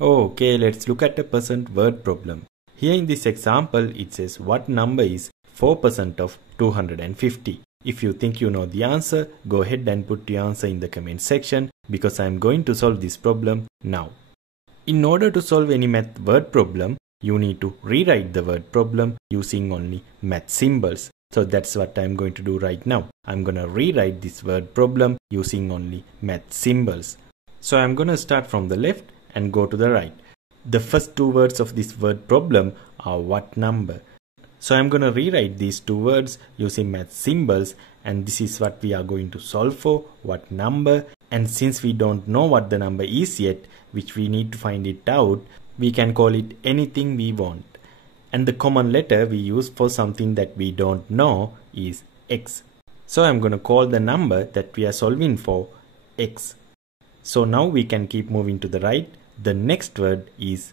Okay, let's look at a percent word problem. Here in this example, it says what number is 4% of 250. If you think you know the answer, go ahead and put the answer in the comment section because I am going to solve this problem now. In order to solve any math word problem, you need to rewrite the word problem using only math symbols. So that's what I'm going to do right now. I'm going to rewrite this word problem using only math symbols. So I'm going to start from the left and go to the right. The first two words of this word problem are what number. So I'm going to rewrite these two words using math symbols, and this is what we are going to solve for, what number. And since we don't know what the number is yet, which we need to find it out, we can call it anything we want. And the common letter we use for something that we don't know is x. So I'm going to call the number that we are solving for x. So now we can keep moving to the right. The next word is.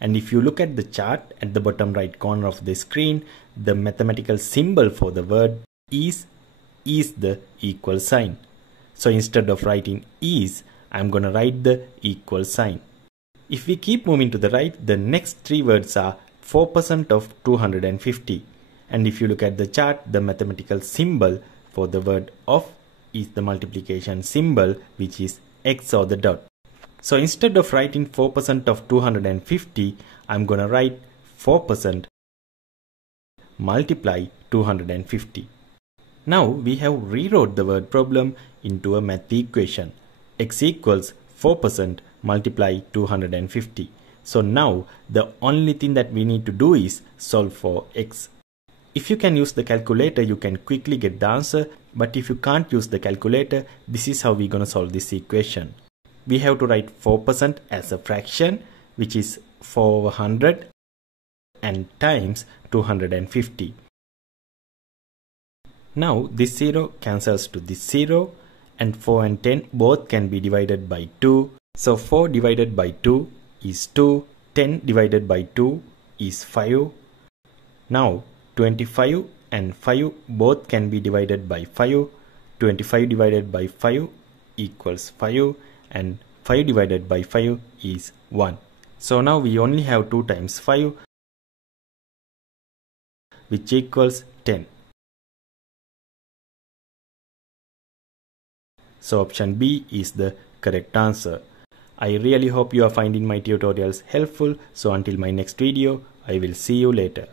And if you look at the chart at the bottom right corner of the screen, the mathematical symbol for the word is the equal sign. So instead of writing is, I'm going to write the equal sign. If we keep moving to the right, the next three words are 4% of 250. And if you look at the chart, the mathematical symbol for the word of is the multiplication symbol, which is x or the dot. So instead of writing 4% of 250, I'm going to write 4% multiply 250. Now we have rewrote the word problem into a math equation. X equals 4% multiply 250. So now the only thing that we need to do is solve for x. If you can use the calculator, you can quickly get the answer. But if you can't use the calculator, this is how we're going to solve this equation. We have to write 4% as a fraction, which is 400 and times 250. Now this 0 cancels to this 0, and 4 and 10 both can be divided by 2. So 4 divided by 2 is 2, 10 divided by 2 is 5. Now 25 and 5 both can be divided by 5. 25 divided by 5 equals 5, and 5 divided by 5 is 1. So now we only have 2 times 5, which equals 10. So option B is the correct answer. I really hope you are finding my tutorials helpful. So until my next video, I will see you later.